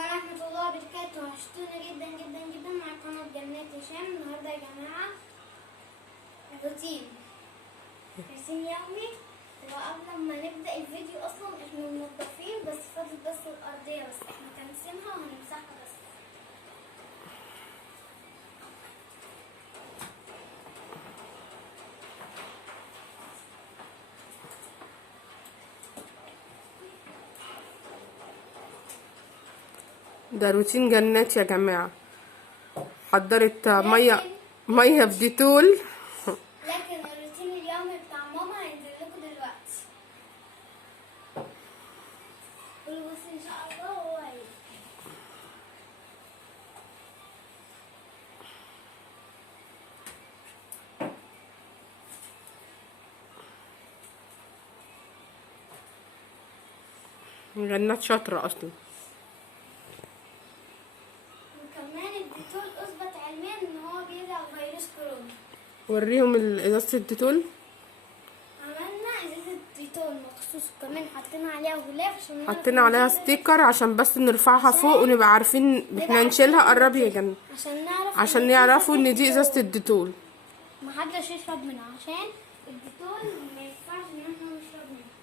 ورحمة الله وبركاته. وحشتونا جدا جدا جدا مع قناة جنات هشام. النهاردة يا جماعة روتين يومي. وقبل ما نبدأ الفيديو أصلا احنا منضفين، بس فاضل بس الأرضية، بس احنا هنرسمها وهنمسحها بس. ده روتين جنات يا جماعة. حضرت مية بديتول. لكن الروتين اليومي بتاع ماما هينزل لكم دلوقتي. بص ان شاء الله هو جنات شاطرة اصلا. وكمان الديتول اثبت علميا ان هو بيدعم فيروس كورونا. وريهم ازازة الديتول. عملنا ازازة ديتول مخصوص، وكمان حطينا عليها غلاف عشان حطينا عليها ستيكر عشان بس نرفعها فوق ونبقى عارفين احنا نشيلها. قرب يا جنة عشان يعرفوا ان دي ازازة الديتول. محدش يشرب منها، عشان الديتول ما ينفعش ان احنا نشرب منها.